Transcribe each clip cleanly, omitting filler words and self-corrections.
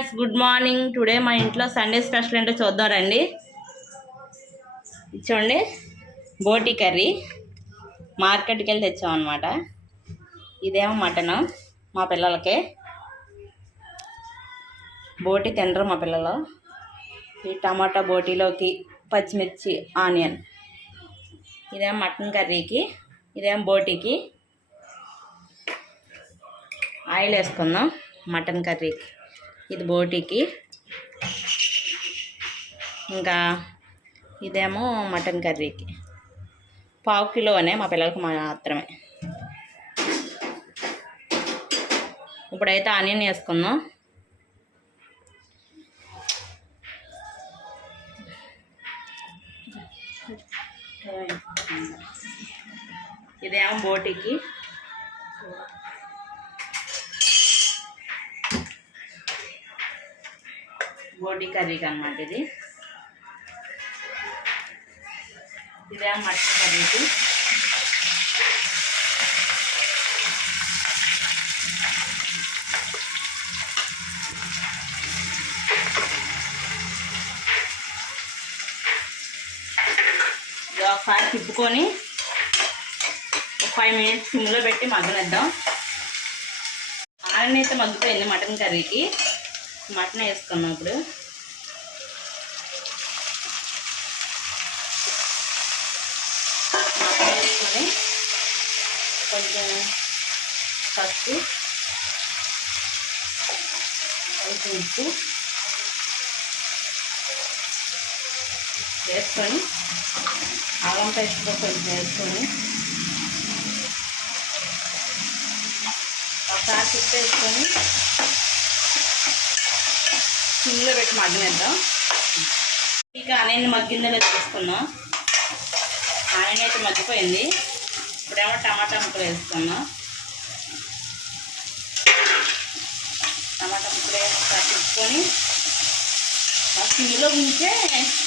Friends good morning. Today మా ఇంట్లో Sunday special ఏంటో చూద్దాం రండి. చూడండి, బోటి కర్రీ మార్కెట్కి వెళ్ళి తెచ్చామన్నమాట. ఇదేమో మటను. మా పిల్లలకి బోటి తినరు మా పిల్లలు. ఈ టమాటా బోటీలోకి పచ్చిమిర్చి ఆనియన్. ఇదేమో మటన్ కర్రీకి, ఇదేమో బోటీకి. ఆయిల్ వేసుకుందాం మటన్ కర్రీకి, ఇది బోటీకి. ఇంకా ఇదేమో మటన్ కర్రీకి. 1/2 కిలోనే మా పిల్లలకి మాత్రమే. ఇప్పుడైతే ఆనియన్ వేసుకుందాం. ఇదేమో బోటీకి. బోటీ కర్రీకి అన్నమాట ఇది. ఇదేమో మటన్ కర్రీకి. ఇది ఒకసారి తిప్పుకొని 5 మినిట్స్ సిమ్లో పెట్టి మగ్గనిద్దాం. ఆనియన్ అయితే మగ్గిపోయింది మటన్ కర్రీకి. మటన్ వేసుకున్నాం ఇప్పుడు. మటన్ వేసుకొని కొంచెం పసుపు, కొంచెం ఉప్పు వేసుకొని, అల్లం పేస్ట్ కొంచెం వేసుకొని ఒకసారి తిప్పేసుకొని సిమ్లో పెట్టి మగ్గనిద్దాం. ఇక ఆనియన్ మగ్గిందో చూసుకుందాం. ఆనియన్ అయితే మగ్గిపోయింది. ఇప్పుడేమో టమాటా ముక్కలు వేసుకుందాం. టమాటా ముక్కలు ఒకసారి తిప్పుకొని సిమ్లో ఉంచే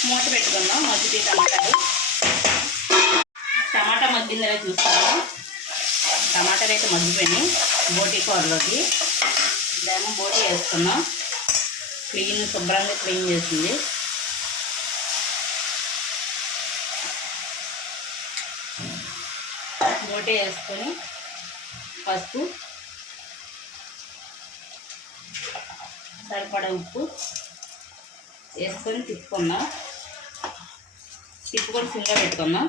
మూత పెట్టుకుందాం. మగ్గితే టమాటాలు. టమాటా మగ్గిందో చూసుకుందాం. టమాటాలు అయితే మగ్గిపోయినాయి బోటీ కూరలోకి. ఇదేమో బోటీ వేసుకుందాం. శుభ్రంగా క్లీన్ చేసింది. బోటీ వేసుకొని పసుపు, సరిపడా ఉప్పు వేసుకొని తిప్పుకుందాం. తిప్పుకొని సిమ్లో పెట్టుకుందాం.